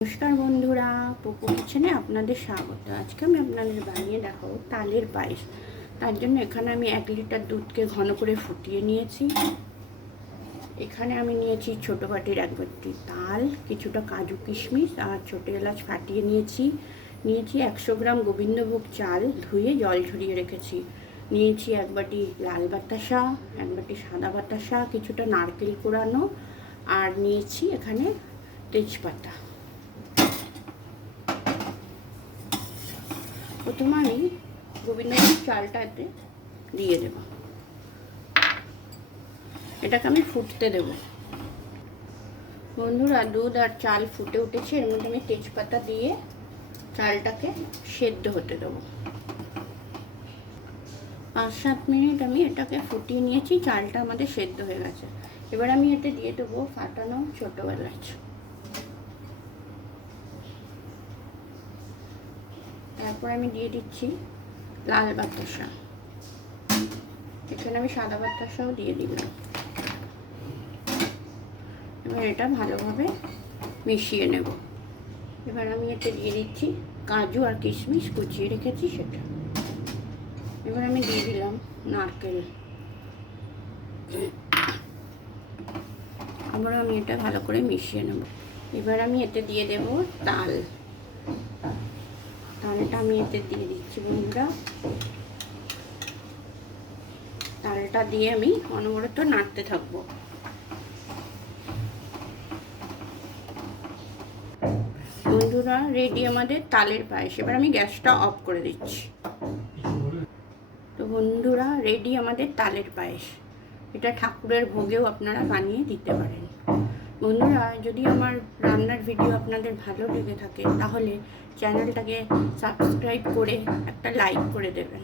নমস্কার বন্ধুরা, পপু কিচেনে আপনাদের স্বাগত। আজকে আমি আপনাদের বানিয়ে দেখাবো তালের পায়েস। তার জন্য এখানে আমি 1 লিটার দুধকে ঘন করে ফুটিয়ে নিয়েছি। এখানে আমি নিয়েছি ছোটো বাটির 1 বাটি তাল, কিছুটা কাজু কিশমিশ আর ছোটো এলাচ ফাটিয়ে নিয়েছি। 100 গ্রাম গোবিন্দভোগ চাল ধুয়ে জল ঝরিয়ে রেখেছি। নিয়েছি 1 বাটি লাল বাতাসা, 1 বাটি সাদা বাতাসা, কিছুটা নারকেল কোড়ানো আর নিয়েছি এখানে তেজপাতা। প্রথমে আমি গোবিন্দভোগ চালটাতে দিয়ে দেব, এটাকে আমি ফুটতে দেব। বন্ধুরা, দুধ আর চাল ফুটে উঠেছে, এর মধ্যে আমি তেজপাতা দিয়ে চালটাকে সেদ্ধ হতে দেব। 5-7 মিনিট আমি এটাকে ফুটিয়ে নিয়েছি, চালটা আমাদের সেদ্ধ হয়ে গেছে। এবার আমি এতে দিয়ে দেবো ফাটানো ছোটো এলাচ। তারপর আমি দিয়ে দিচ্ছি লাল বাতাসা, এখানে আমি সাদা বাতাসাও দিয়ে দিলাম। এবার এটা ভালোভাবে মিশিয়ে নেব। এবার আমি এতে দিয়ে দিচ্ছি কাজু আর কিশমিশ কুচিয়ে রেখেছি সেটা। এবার আমি দিয়ে দিলাম নারকেল। আবার আমি এটা ভালো করে মিশিয়ে নেব। এবার আমি এতে দিয়ে দেব তালটা আমি এতে দিয়ে দিচ্ছি। বন্ধুরা, তালটা দিয়ে আমি অনবরত নাড়তে থাকবো। বন্ধুরা, রেডি আমাদের তালের পায়েস। এবার আমি গ্যাসটা অফ করে দিচ্ছি। তো বন্ধুরা, রেডি আমাদের তালের পায়েস। এটা ঠাকুরের ভোগেও আপনারা বানিয়ে দিতে পারেন। বন্ধুরা, যদি আমার রান্নার ভিডিও আপনাদের ভালো লেগে থাকে তাহলে চ্যানেলটাকে সাবস্ক্রাইব করে একটা লাইক করে দেবেন।